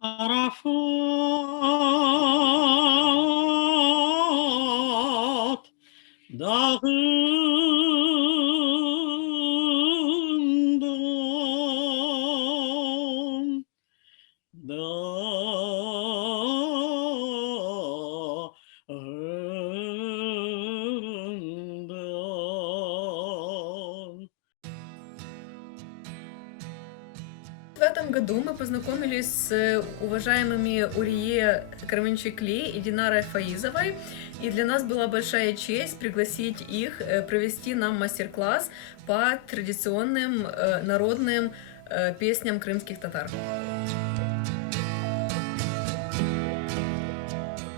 Arafat dağından dağından. В этом году мы познакомились с уважаемыми Урие Карменчикли и Динарой Фаизовой, и для нас была большая честь пригласить их провести нам мастер-класс по традиционным народным песням крымских татар.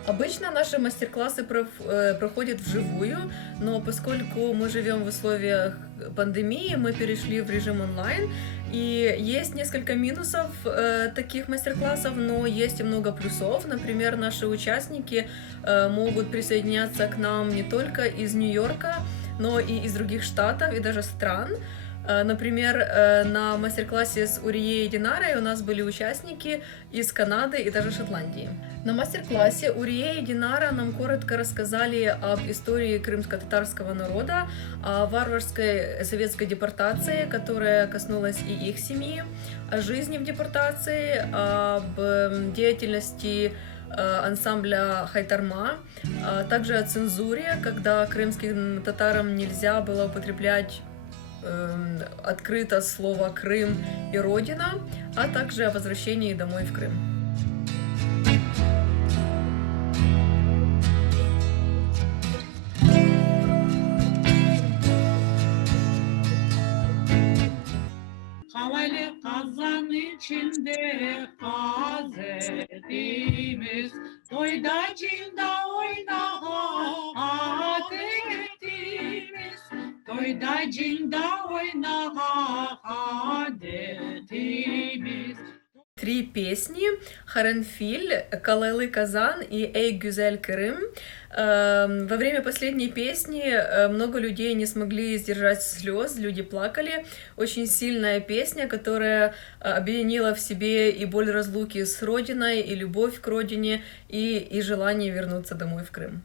Обычно наши мастер-классы проходят вживую, но поскольку мы живем в условиях пандемии, мы перешли в режим онлайн, и есть несколько минусов таких мастер-классов, но есть и много плюсов. Например, наши участники могут присоединяться к нам не только из Нью-Йорка, но и из других штатов и даже стран. Например, на мастер-классе с Урией и Динарой у нас были участники из Канады и даже Шотландии. На мастер-классе Урия и Динара нам коротко рассказали об истории крымско-татарского народа, о варварской советской депортации, которая коснулась и их семьи, о жизни в депортации, об деятельности ансамбля Хайтарма, также о цензуре, когда крымским татарам нельзя было употреблять открыто слово «Крым» и «Родина», а также о возвращении домой в Крым. Havaylı kazan içinde hazretimiz Toydacında oyna adetimiz Toydacında oyna adetimiz. Три песни «Харанфиль», «Калайлы Казан» и «Эй Гюзель Крым». Во время последней песни много людей не смогли сдержать слез, люди плакали. Очень сильная песня, которая объединила в себе и боль разлуки с родиной, и любовь к родине, и желание вернуться домой в Крым.